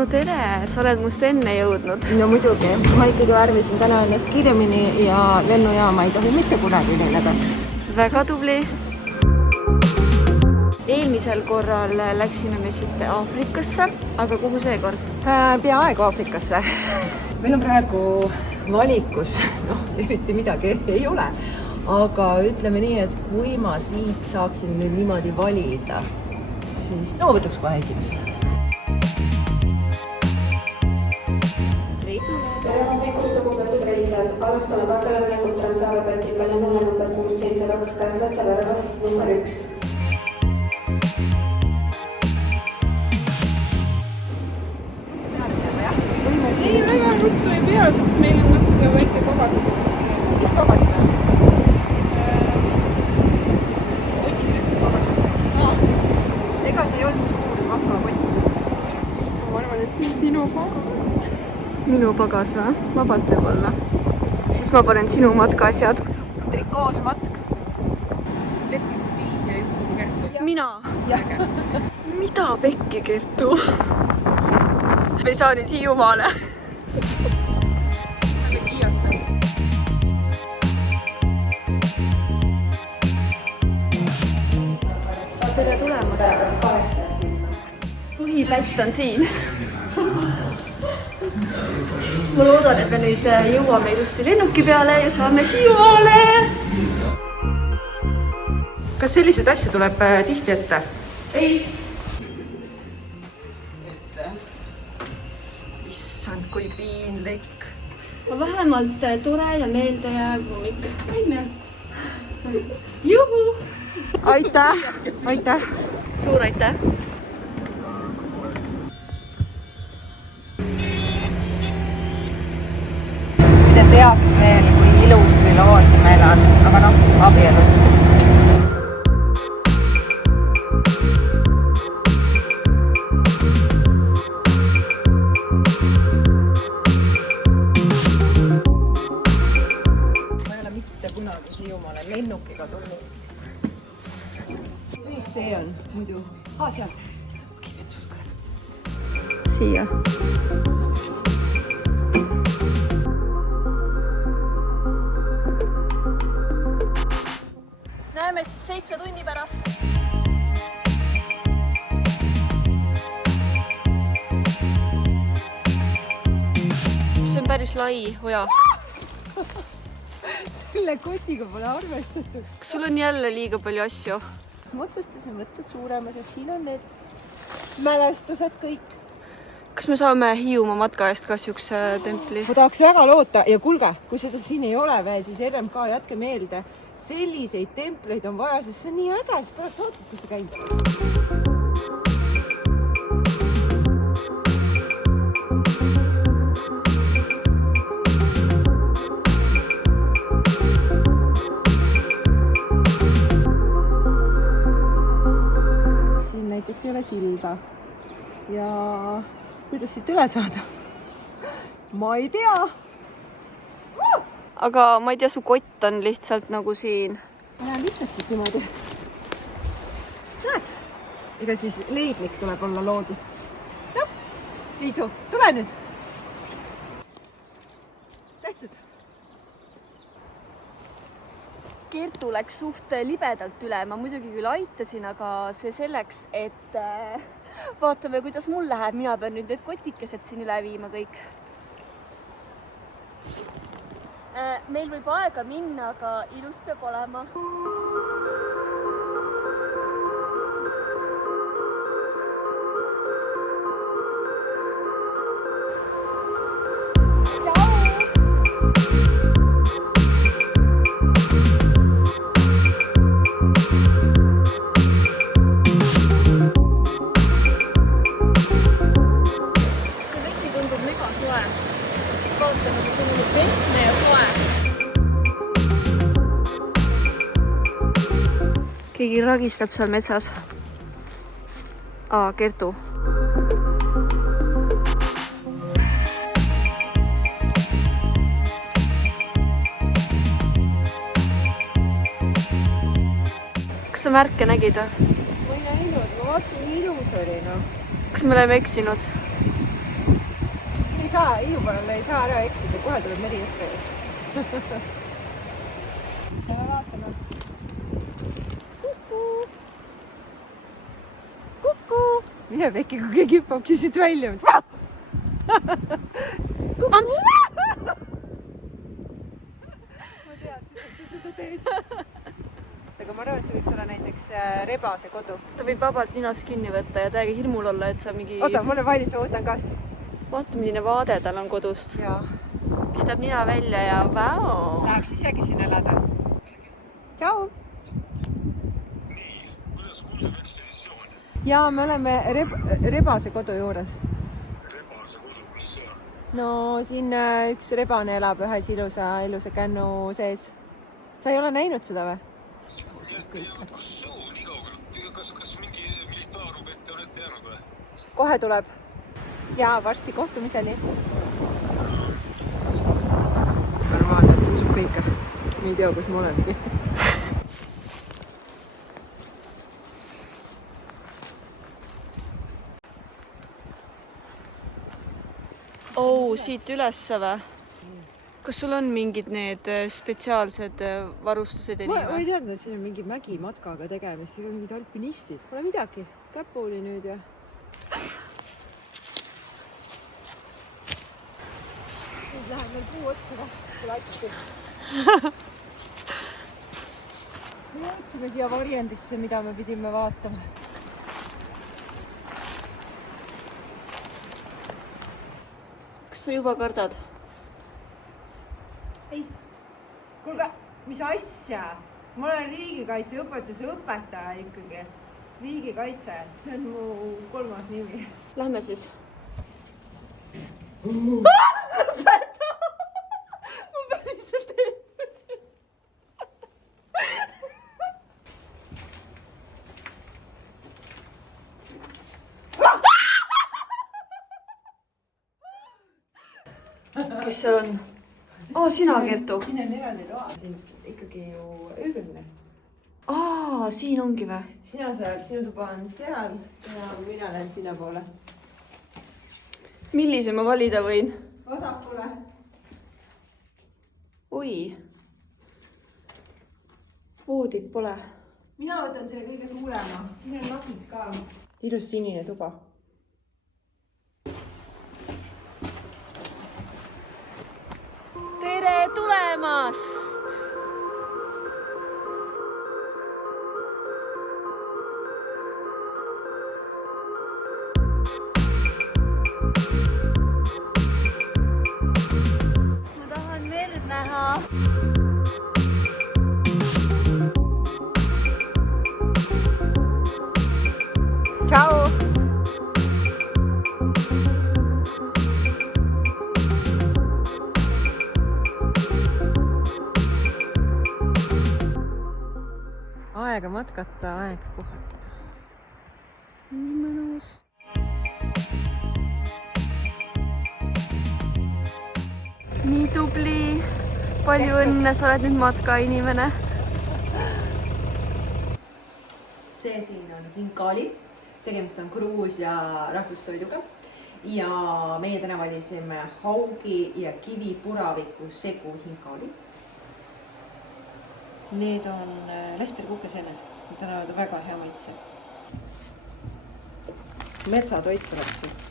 no tere, sa oled must enne jõudnud. No muidugi, ma ikkagi värvisin täna ennast kiiremini ja lennujaama ei tohi mitte kunagi lennada. Väga tubli. Eelmisel korral läksime me siit Aafrikasse, aga kuhu seekord? Peaaegu Aafrikasse. Meil on praegu valikus, eriti midagi ei ole. Aga ütleme nii, et kui ma siit saaksin nüüd niimoodi valida, siis võtaks kohe esimese. Tere hommikust, lugupeetud reisijad. Alustame pakkelennikut Transavia Baltika lennule number 672 Kärdlasse Väravast number 1. Ei, väga ruttu ei pea, sest meil on natuke väike pagasina. Mis pagasina? Otsin ühte pagasina. Ega see ei olnud suur matkakott. Ma arvan, et see on sinu pagas. Minu pagas või? Vabalt võib olla. Siis ma panen sinu matkaasjad. Trikoos matk. Lepib Liis ja juhtum Kertu. Mina? Mida pekki, Kertu? Me ei saa nüüd Hiiumaale. Lähme Kiiasse. Tere tulemast. Põhipätt on siin. Ma loodan, et me nüüd jõuame ilusti lennuki peale ja saame Hiiumaale. Kas selliseid asju tuleb tihti ette? Ei. Issand, kui piinlik. Vähemalt tore ja meelde jääb hommik. Juhu! Aitäh! Aitäh! Suur aitäh! Mida teaks veel, kui ilus piloot meil on, aga abielus. Ma ei ole mitte kunagi Hiiumaale lennukiga tulnud. See on muidu seal. Siia. Näeme siis 7 tunni pärast. See on päris lai, oja. Selle kotiga pole arvestatud. Kas sul on jälle liiga palju asju? Ma otsustasin võtta suurema, sest siin on need mälestused kõik. Kas me saame Hiiumaa matka eest ka siukse templi? Ma tahaks väga loota ja kuulge, kui seda siin ei ole veel, siis RMK jätke meelde. Selliseid templeid on vaja, sest see on nii äge, siis pärast vaatad, kui see käib. Näiteks ei ole silda ja kuidas siit üle saada? Ma ei tea. Aga ma ei tea, su kott on lihtsalt nagu siin. Ma jään lihtsalt siit niimoodi. Näed? Ega siis leidlik tuleb olla loodust. Liisu, tule nüüd. Tehtud. Kertu läks suht libedalt üle, ma muidugi küll aitasin, aga see selleks, et vaatame, kuidas mul läheb. Mina pean nüüd need kotikesed siin üle viima kõik. Meil võib aega minna, aga ilus peab olema. Keegi ragistab seal metsas. Kertu. Kas sa märke nägid? Ma ei näinud, ma vaatasin, nii ilus oli. Kas me oleme eksinud? saa, Hiiumaal ei saa ära eksida, kohe tuleb meri ette. Vaatame. Kuku! Mine Pekki, kui keegi hüppabki siit välja. Ants! Ma teadsin, et sa seda teed. Aga ma arvan, et see võiks olla näiteks rebase kodu. Ta võib vabalt ninast kinni võtta ja täiega hirmul olla, et sa mingi... Oota, ma olen valmis, ma võtan ka siis. Vaata, milline vaade tal on kodust. Jaa. Pistab nina välja ja vau! Läheks isegi siin elada. Tšau! Jaa, me oleme rebase kodu juures. Rebase kodu, kus see on? No siin üks rebane elab ühes ilusa kännu sees. Sa ei ole näinud seda või? Kas mingi militaarobjekti olete jäänud või? Kohe tuleb. Ja varsti kohtumiseni. Normaalne, et usub kõike. Me ei tea, kus ma olengi. Siit ülesse või? Kas sul on mingid need spetsiaalsed varustused ja nii Ma ei või? teadnud, et siin on mingi mägimatkaga tegemist, ega mingid alpinistid. Pole midagi. Käpuli nüüd ja... Nüüd läheb meil puu otsa, platsi. Me jõudsime siia varjendisse, mida me pidime vaatama. Kas sa juba kardad? Ei, kuulge, mis asja? Ma olen riigikaitseõpetuse õpetaja ikkagi. Riigikaitse, see on mu 3. nimi. Lähme siis. Ma päriselt eelmasin. Kes seal on? Sina, Kertu. Siin on eraldi toa, siin ikkagi ju ööbimine. Siin ongi või? Sina seal, sinu tuba on seal ja mina lähen sinna poole. Millise ma valida võin? Vasakule. Oi. Voodit pole. Mina võtan selle kõige suurema. Siin on nahid ka. Ilus sinine tuba. Tere tulemast! Ma tahan verd näha. Tšau! Aega matkata, aeg puhata. Nii mõnus. Nii tubli. Palju õnne, sa oled nüüd matkainimene. See siin on hinkali. Tegemist on Gruusia rahvustoiduga. Ja meie täna valisime haugi ja kivipuraviku segu hinkali. Need on lehterkukeseened. Need annavad väga hea maitse. Metsatoit tuleb siit.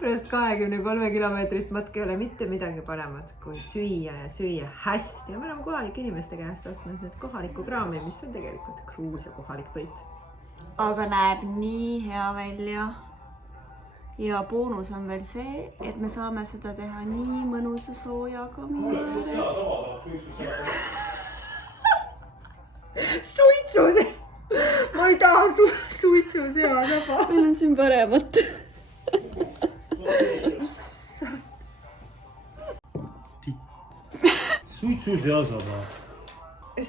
Pärast 23 kilomeetrist matk ei ole mitte midagi paremat kui süüa ja süüa hästi. Ja me oleme kohalike inimeste käest ostnud nüüd kohalikku kraami, mis on tegelikult Gruusia kohalik toit. Aga näeb nii hea välja. Ja boonus on veel see, et me saame seda teha nii mõnusa soojaga. Suitsus! Ma ei taha suitsu seasaba. Meil on siin paremat. Suitsu seasaba.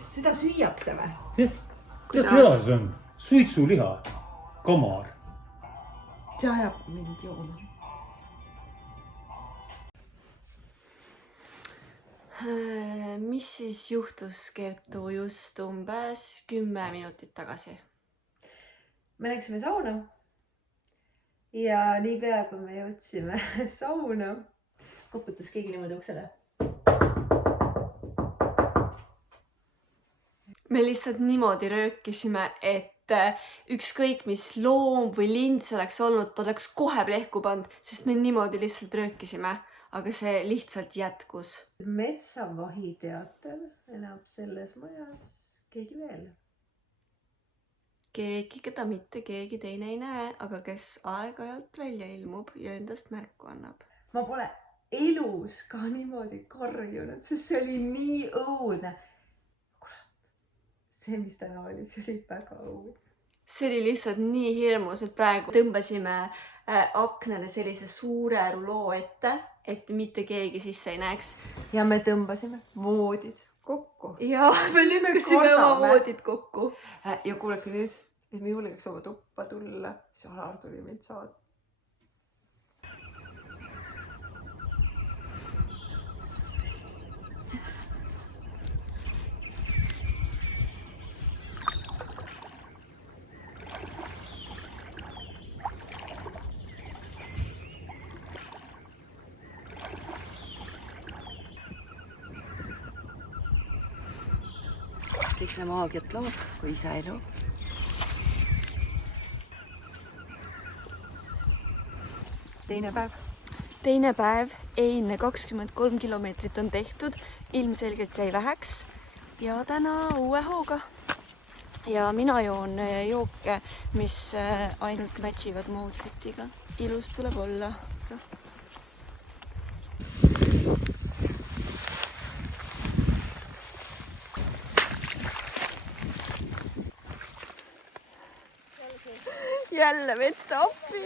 Seda süüakse või? Tead, hea see on? Suitsuliha. Kamar. See ajab mind jooma. Mis siis juhtus, Kertu, just umbes 10 minutit tagasi? Me läksime sauna ja niipea, kui me jõudsime sauna, koputas keegi niimoodi uksele. Me lihtsalt niimoodi röökisime, et ükskõik mis loom või lind see oleks olnud, ta oleks kohe plehku pannud, sest me niimoodi lihtsalt röökisime, aga see lihtsalt jätkus. Metsavahiteater elab selles majas keegi veel. Keegi, keda mitte keegi teine ei näe, aga kes aeg-ajalt välja ilmub ja endast märku annab. Ma pole elus ka niimoodi karjunud, sest see oli nii õudne. See, mis täna oli, see oli väga õudne. See oli lihtsalt nii hirmus, et praegu tõmbasime aknale sellise suure ruloo ette, et mitte keegi sisse ei näeks. Ja me tõmbasime voodid kokku. Ja me lükkasime oma voodid kokku. Ja kuuleke nüüd, et me julgeks oma tuppa tulla, siis Alar tuli meid saada. Kes see maagiat loob, kui ise ei loo? Teine päev. Teine päev, eilne 23 kilomeetrit on tehtud, ilmselgelt jäi väheks ja täna uue hooga. Ja mina joon jooke, mis ainult matchivad mu outfitiga. Ilus tuleb olla. Jälle vette appi.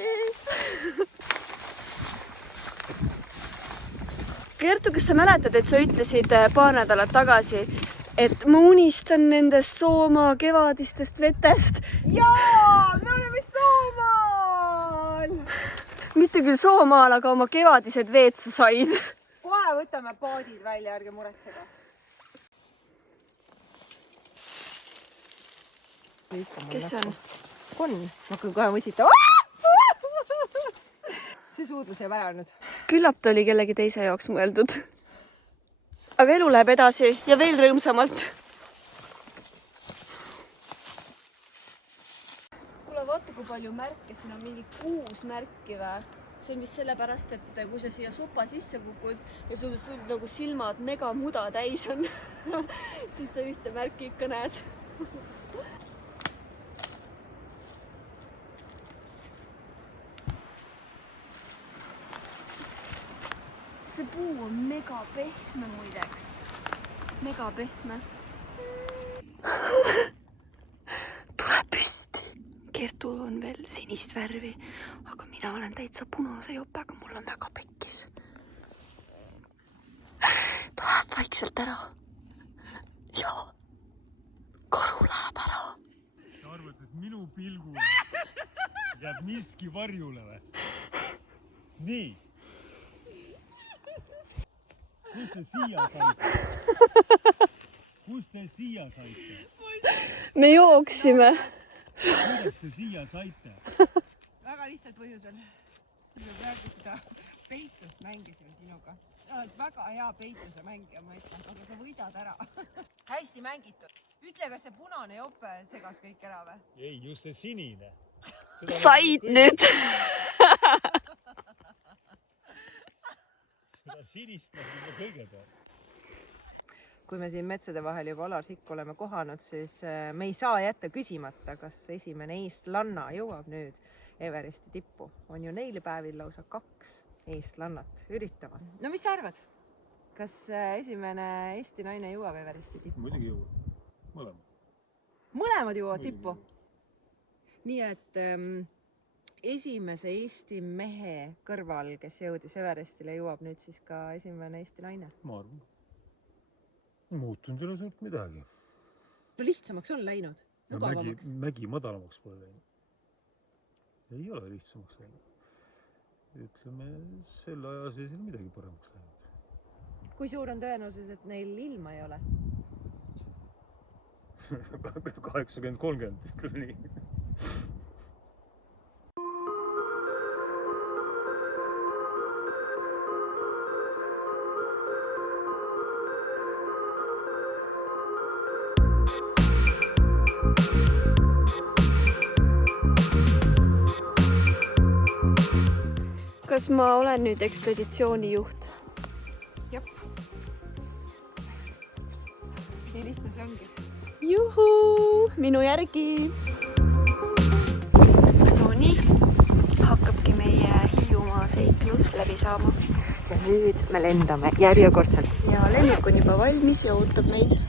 Kertu, kas sa mäletad, et sa ütlesid paar nädalat tagasi, et ma unistan nendest Soomaa kevadistest vetest? Jaa, me oleme Soomaal! Mitte küll Soomaal, aga oma kevadised veed sa said. Kohe võtame paadid välja, ärge muretsege. Kes see on? Kon, ma hakkan kohe mõsita. See suudlus jääb ära nüüd. Küllap ta oli kellegi teise jaoks mõeldud. Aga elu läheb edasi ja veel rõõmsamalt. Kuule, vaata kui palju märke, siin on mingi 6 märki või? See on vist sellepärast, et kui sa siia supa sisse kukud ja sul nagu silmad mega muda täis on, siis sa ühte märki ikka näed. See puu on mega pehme muideks. Mega pehme. Tule püsti. Kertu on veel sinist värvi, aga mina olen täitsa punase jopega, mul on väga pekkis. Ta läheb vaikselt ära. Ja karu läheb ära. Sa arvad, et minu pilgul jääb miski varjule või? Nii. Kus te siia saite? Kus te siia saite? Me jooksime. Kuidas te siia saite? Väga lihtsalt põhjusel. Me praegu seda peitust mängisime sinuga. Sa oled väga hea peituse mängija, ma ütlen, aga sa võidad ära. Hästi mängitud. Ütle, kas see punane jope segas kõik ära või? Ei, just see sinine. Said nüüd. Seda sinist nagu kõigepealt. Kui me siin metsade vahel juba Alar Sikk oleme kohanud, siis me ei saa jätta küsimata, kas esimene eestlanna jõuab nüüd Everesti tippu. On ju neil päevil lausa 2 eestlannat üritavad. No mis sa arvad? Kas esimene Eesti naine jõuab Everesti tippu? Muidugi jõuab. Mõlemad. Mõlemad jõuavad tippu? Nii et esimese Eesti mehe kõrval, kes jõudis Everestile, jõuab nüüd siis ka esimene Eesti naine. Ma arvan. Muutunud ei ole suurt midagi. No lihtsamaks on läinud. Mugavamaks. Mägi madalamaks pole läinud. Ei ole lihtsamaks läinud. Ütleme, selle aja sees ei ole midagi paremaks läinud. Kui suur on tõenäosus, et neil ilma ei ole? 80-30, ütleme nii. kas ma olen nüüd ekspeditsiooni juht? nii lihtne see ongi. Juhuu, minu järgi. No nii, hakkabki meie Hiiumaa seiklus läbi saama. Ja nüüd me lendame järjekordselt. Ja lennuk on juba valmis ja ootab meid.